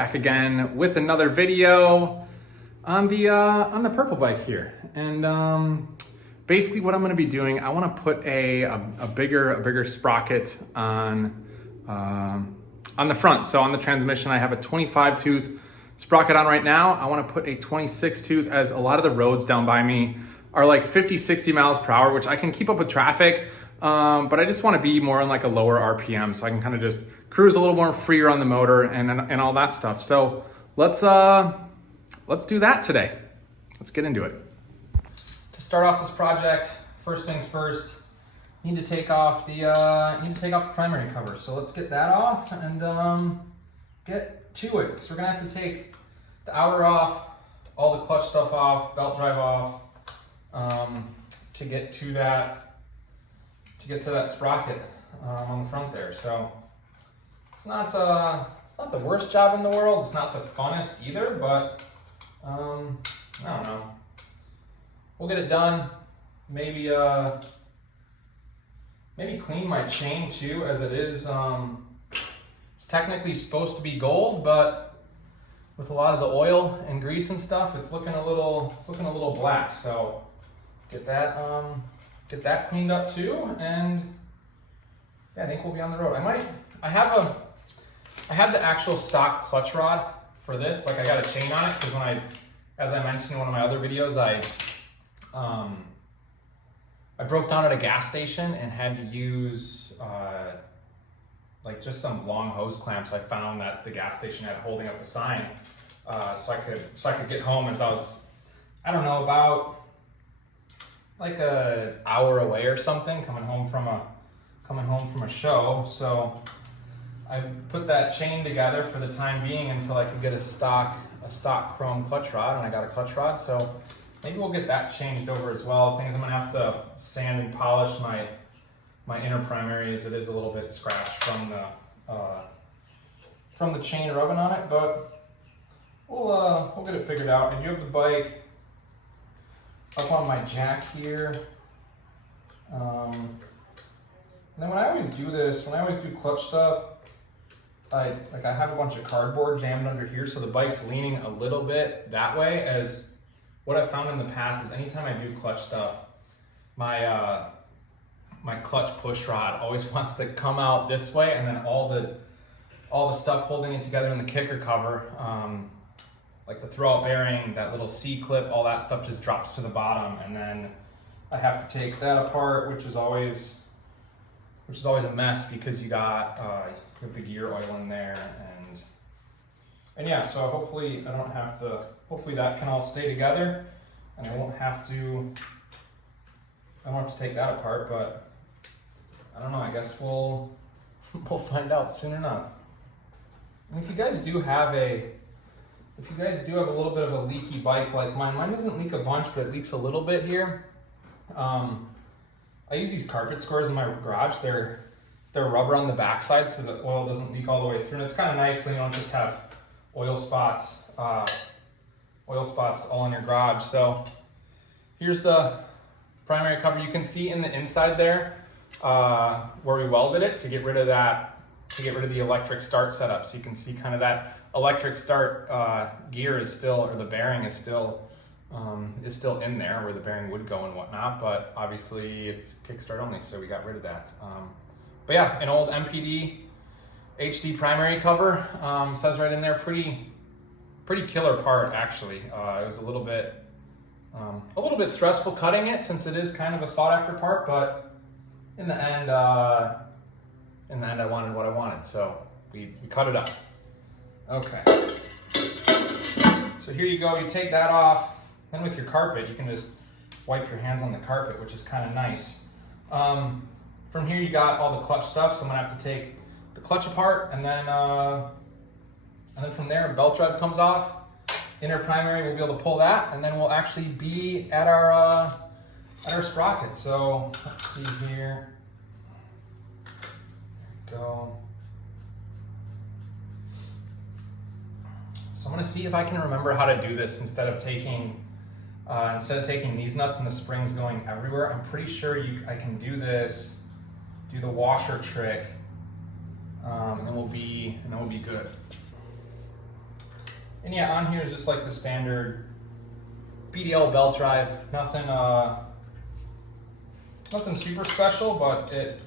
back again with another video on the purple bike here. And basically what I'm going to be doing, I want to put a bigger sprocket on the front. So on the transmission, I have a 25 tooth sprocket on right now. I want to put a 26 tooth, as a lot of the roads down by me are like 50, 60 miles per hour, which I can keep up with traffic. But I just want to be more on like a lower RPM, so I can kind of just cruise a little more freer on the motor and all that stuff. So let's do that today. Let's get into it. To start off this project, first things first, need to take off the primary cover. So let's get that off and get to it. So we're gonna have to take the outer off, all the clutch stuff off, belt drive off, to get to that sprocket on the front there. So it's not the worst job in the world. It's not the funnest either, but I don't know. We'll get it done. Maybe clean my chain too, as it is. It's technically supposed to be gold, but with a lot of the oil and grease and stuff, it's looking a little black. So get that cleaned up too, and yeah, I think we'll be on the road. I have the actual stock clutch rod for this. Like, I got a chain on it because as I mentioned in one of my other videos, I broke down at a gas station and had to use like just some long hose clamps I found that the gas station had holding up a sign, so I could get home, as I was, I don't know, about like an hour away or something, coming home from a show. So I put that chain together for the time being until I could get a stock chrome clutch rod, and I got a clutch rod. So maybe we'll get that changed over as well. Thing is, I'm gonna have to sand and polish my inner primary, as it is a little bit scratched from the chain rubbing on it, but we'll get it figured out. I do have the bike up on my jack here. And then when I always do clutch stuff, I have a bunch of cardboard jammed under here, so the bike's leaning a little bit that way. As what I've found in the past is, anytime I do clutch stuff, my clutch push rod always wants to come out this way, and then all the stuff holding it together in the kicker cover, like the throwout bearing, that little C-clip, all that stuff just drops to the bottom, and then I have to take that apart, which is always a mess, because you have the gear oil in there, and yeah. So hopefully that can all stay together, and I won't have to take that apart. But I don't know. I guess we'll find out soon enough. And if you guys do have a little bit of a leaky bike like mine doesn't leak a bunch, but it leaks a little bit here. I use these carpet squares in my garage. They're rubber on the backside, so the oil doesn't leak all the way through. And it's kind of nice when you don't just have oil spots all in your garage. So here's the primary cover. You can see in the inside there where we welded it to get rid of the electric start setup. So you can see kind of that electric start gear is still, or the bearing is still in there where the bearing would go and whatnot, but obviously it's kickstart only, so we got rid of that. But yeah, an old MPD HD primary cover, says right in there, pretty killer part actually. It was a little bit stressful cutting it, since it is kind of a sought after part, but in the end I wanted what I wanted, so we cut it up. Okay, so here you go. You take that off. Then with your carpet, you can just wipe your hands on the carpet, which is kind of nice. From here, you got all the clutch stuff, so I'm gonna have to take the clutch apart, and then from there, belt drive comes off. Inner primary, we'll be able to pull that, and then we'll actually be at our sprocket. So let's see here. There we go. So I'm gonna see if I can remember how to do this instead of taking these nuts and the springs going everywhere. I'm pretty sure I can do this, do the washer trick, and then we'll be good. And yeah, on here is just like the standard BDL belt drive. Nothing nothing super special, but it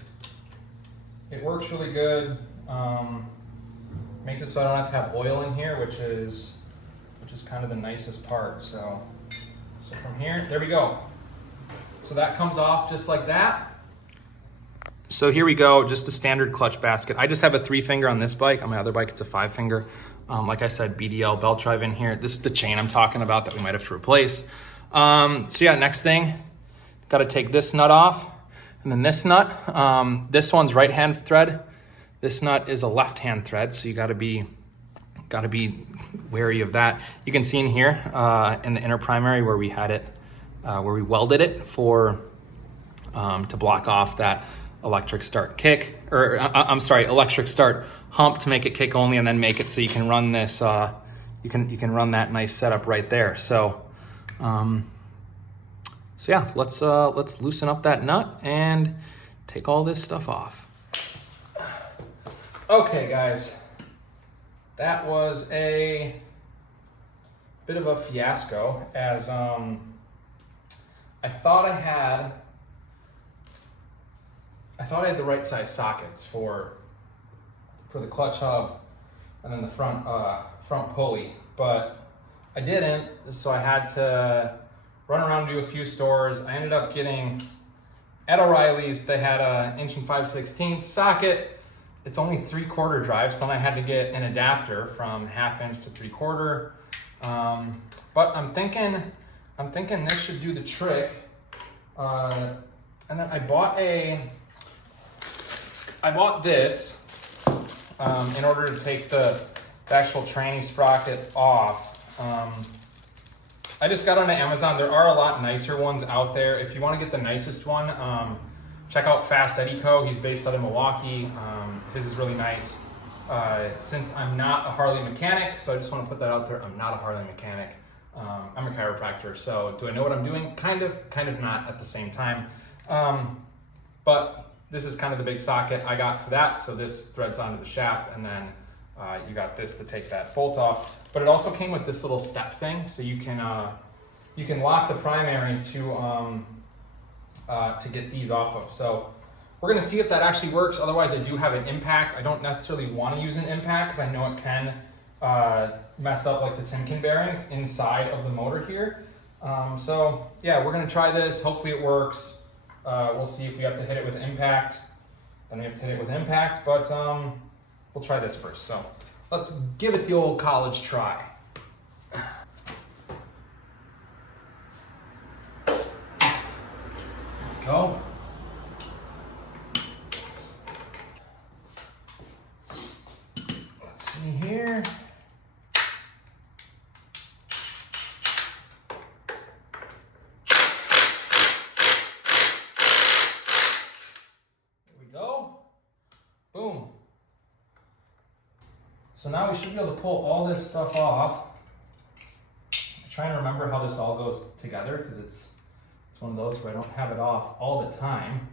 works really good. Makes it so I don't have to have oil in here, which is kind of the nicest part. So from here, there we go. So that comes off just like that. So here we go, just a standard clutch basket. I just have a 3-finger on this bike. On my other bike, it's a 5-finger. Like I said, BDL belt drive in here. This is the chain I'm talking about that we might have to replace. So yeah, next thing, got to take this nut off, and then this nut. This one's right-hand thread. This nut is a left-hand thread, so you got to be wary of that. You can see in here in the inner primary where we had it, where we welded it for to block off that electric start kick, or I'm sorry, electric start hump to make it kick only, and then make it so you can run this. You can run that nice setup right there. So yeah, let's loosen up that nut and take all this stuff off. Okay, guys, that was a bit of a fiasco, as I thought I had the right size sockets for the clutch hub and then the front pulley, but I didn't, so I had to run around and do a few stores. I ended up getting, at O'Reilly's, they had a 1 5/16 socket. It's only 3/4 drive, so I had to get an adapter from 1/2 inch to 3/4. But I'm thinking this should do the trick. And then I bought this in order to take the actual tranny sprocket off. I just got onto Amazon. There are a lot nicer ones out there. If you want to get the nicest one, check out Fast Eddie Co. He's based out of Milwaukee. His is really nice. Since I'm not a Harley mechanic, so I just want to put that out there. I'm not a Harley mechanic. I'm a chiropractor, so do I know what I'm doing? Kind of not at the same time. But this is kind of the big socket I got for that. So this threads onto the shaft, and then you got this to take that bolt off. But it also came with this little step thing, so you can lock the primary to get these off of. So we're gonna see if that actually works. Otherwise, I do have an impact. I don't necessarily want to use an impact because I know it can mess up like the Timken bearings inside of the motor here. So yeah, we're gonna try this. Hopefully it works. We'll see if we have to hit it with impact. Then we have to hit it with impact, but we'll try this first. So let's give it the old college try. There we go. Let's see here. Boom. So now we should be able to pull all this stuff off. I'm trying to remember how this all goes together because it's one of those where I don't have it off all the time.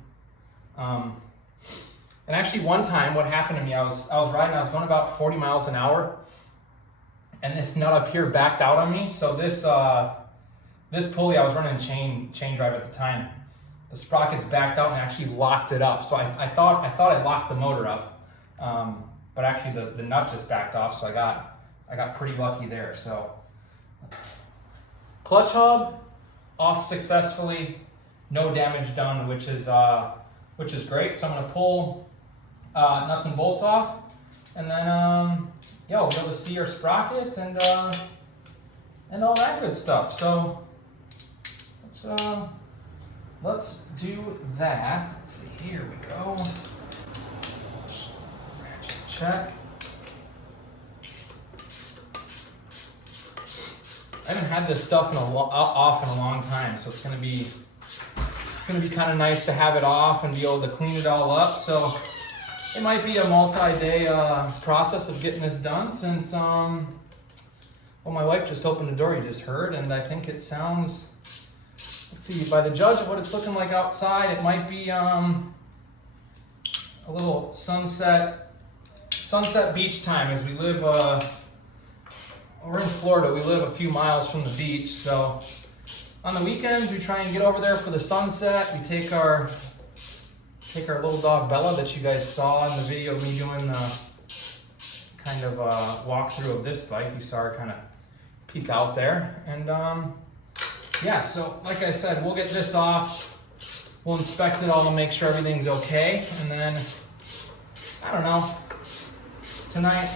And actually one time what happened to me, I was riding, I was going about 40 miles an hour, and this nut up here backed out on me. So this pulley, I was running chain drive at the time. The sprockets backed out and actually locked it up. So I thought I locked the motor up, but actually the nut just backed off. So I got pretty lucky there. So clutch hub off successfully, no damage done, which is great. So I'm gonna pull nuts and bolts off, and then yeah, we'll be able to see our sprocket and all that good stuff. So let's do that. Let's see, here we go. Ratchet check. I haven't had this stuff off in a long time, so it's gonna be kind of nice to have it off and be able to clean it all up. So it might be a multi-day process of getting this done, since well, my wife just opened the door, you just heard, and I think it sounds, let's see, by the judge of what it's looking like outside, it might be a little sunset beach time, as we live we're in Florida. We live a few miles from the beach, so on the weekends we try and get over there for the sunset. We take our little dog Bella that you guys saw in the video of me doing kind of a walkthrough of this bike. You saw her kind of peek out there, and yeah, so like I said, we'll get this off, we'll inspect it all and make sure everything's okay, and then, I don't know, tonight,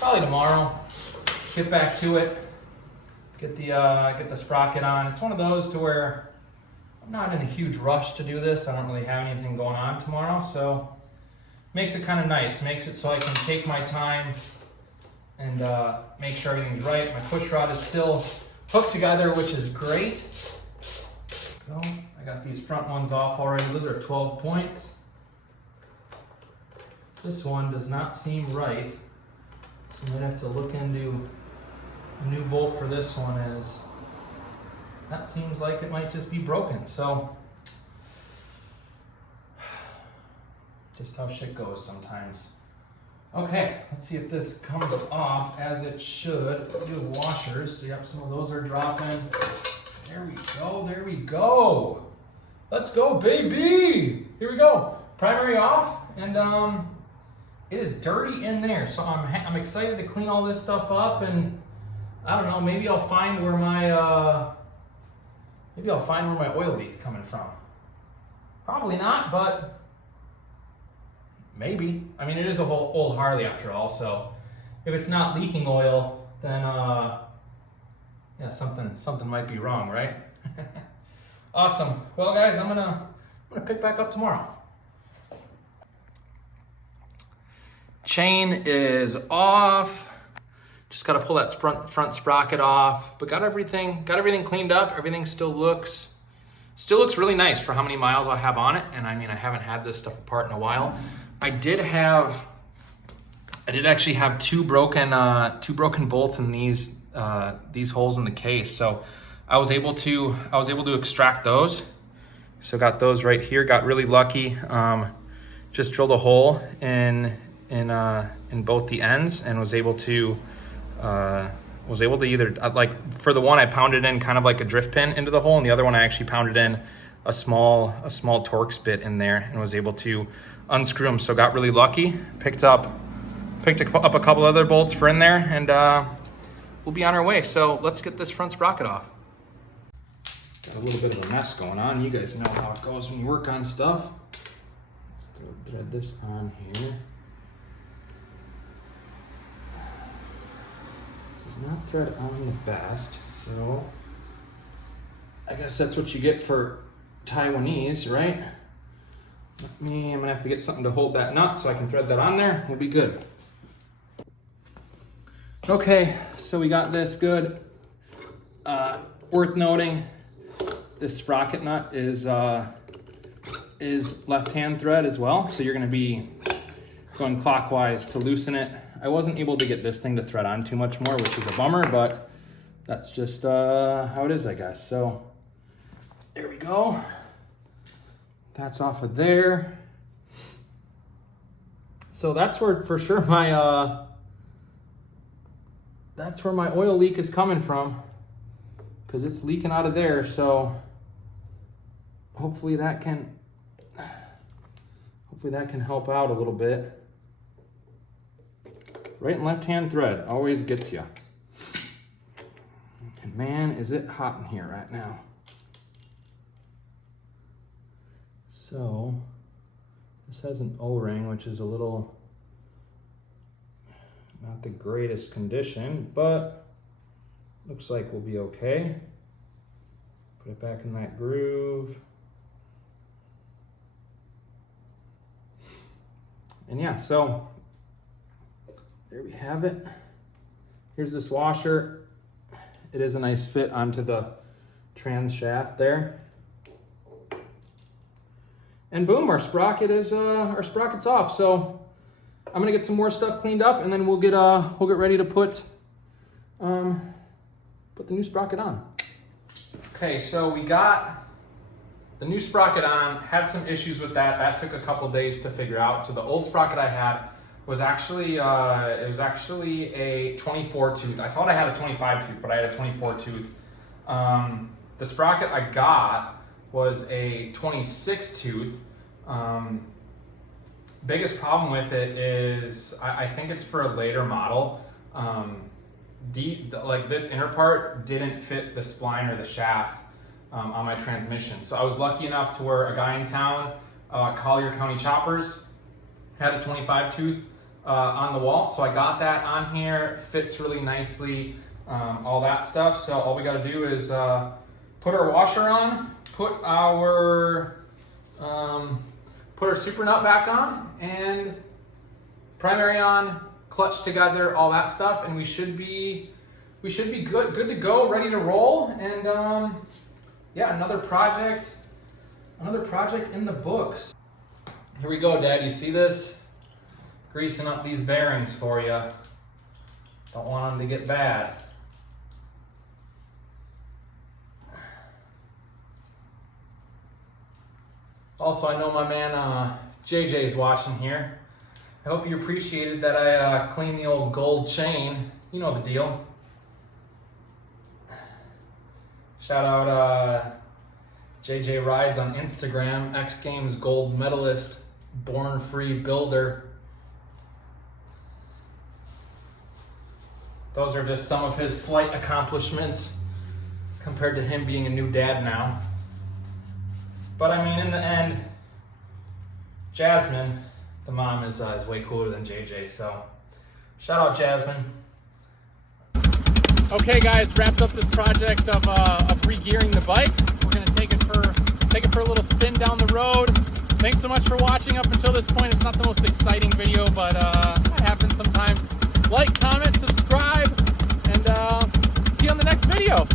probably tomorrow, get back to it, get the sprocket on. It's one of those to where I'm not in a huge rush to do this. I don't really have anything going on tomorrow, so makes it kind of nice. Makes it so I can take my time and make sure everything's right. My push rod is still hooked together, which is great. So I got these front ones off already. Those are 12 points. This one does not seem right, so I'm gonna have to look into a new bolt for this one. Is that seems like it might just be broken. So just how shit goes sometimes. Okay, let's see if this comes off as it should. You have washers, so yep, some of those are dropping. There we go, there we go. Let's go, baby. Here we go. Primary off, and it is dirty in there, so I'm excited to clean all this stuff up, and I don't know, maybe I'll find where my oil leak's coming from. Probably not, but maybe. I mean, it is a whole old Harley after all, so if it's not leaking oil, then yeah, something might be wrong, right? Awesome. Well, guys, I'm gonna pick back up tomorrow. Chain is off. Just got to pull that front sprocket off, but got everything cleaned up. Everything still looks really nice for how many miles I have on it. And I mean, I haven't had this stuff apart in a while. I did actually have two broken bolts in these holes in the case. So I was able to extract those. So got those right here. Got really lucky. Just drilled a hole in both the ends and was able to either, like for the one I pounded in kind of like a drift pin into the hole, and the other one I actually pounded in a small Torx bit in there and was able to unscrew them. So got really lucky, picked up a couple other bolts for in there, and we'll be on our way. So let's get this front sprocket off. Got a little bit of a mess going on. You guys know how it goes when you work on stuff. Let's thread this on here. Not thread on the best, so I guess that's what you get for Taiwanese, right? I'm gonna have to get something to hold that nut so I can thread that on there. We'll be good. Okay, so we got this good. Worth noting, this sprocket nut is left-hand thread as well, so you're gonna be going clockwise to loosen it. I wasn't able to get this thing to thread on too much more, which is a bummer, but that's just how it is, I guess. So there we go. That's off of there. So that's where for sure my that's where my oil leak is coming from, because it's leaking out of there. So hopefully that can help out a little bit. Right and left-hand thread always gets you. And man, is it hot in here right now. So this has an O-ring, which is a little not the greatest condition, but looks like we'll be okay. Put it back in that groove. And yeah, so there we have it. Here's this washer. It is a nice fit onto the trans shaft there. And boom, our sprocket's off. So I'm gonna get some more stuff cleaned up, and then we'll get ready to put the new sprocket on. Okay, so we got the new sprocket on. Had some issues with that. That took a couple days to figure out. So the old sprocket I had was actually it was actually a 24 tooth. I thought I had a 25 tooth, but I had a 24 tooth. The sprocket I got was a 26 tooth. Biggest problem with it is I think it's for a later model. Like this inner part didn't fit the spline or the shaft on my transmission. So I was lucky enough to where a guy in town, Collier County Choppers, had a 25 tooth on the wall. So I got that on here, fits really nicely, all that stuff. So all we got to do is put our washer on, put our super nut back on, and primary on, clutch together, all that stuff, and we should be good to go, ready to roll. And yeah, another project in the books. Here we go, Dad. You see this? Greasing up these bearings for you. Don't want them to get bad. Also, I know my man JJ's watching here. I hope you appreciated that I cleaned the old gold chain. You know the deal. Shout out JJ Rides on Instagram, X Games gold medalist, born free builder. Those are just some of his slight accomplishments compared to him being a new dad now. But I mean, in the end, Jasmine, the mom, is way cooler than JJ, so shout out Jasmine. Okay guys, wrapped up this project of re-gearing the bike. We're gonna take it for a little spin down the road. Thanks so much for watching up until this point. It's not the most exciting video, but that happens sometimes. Like, comment, subscribe, and see you on the next video.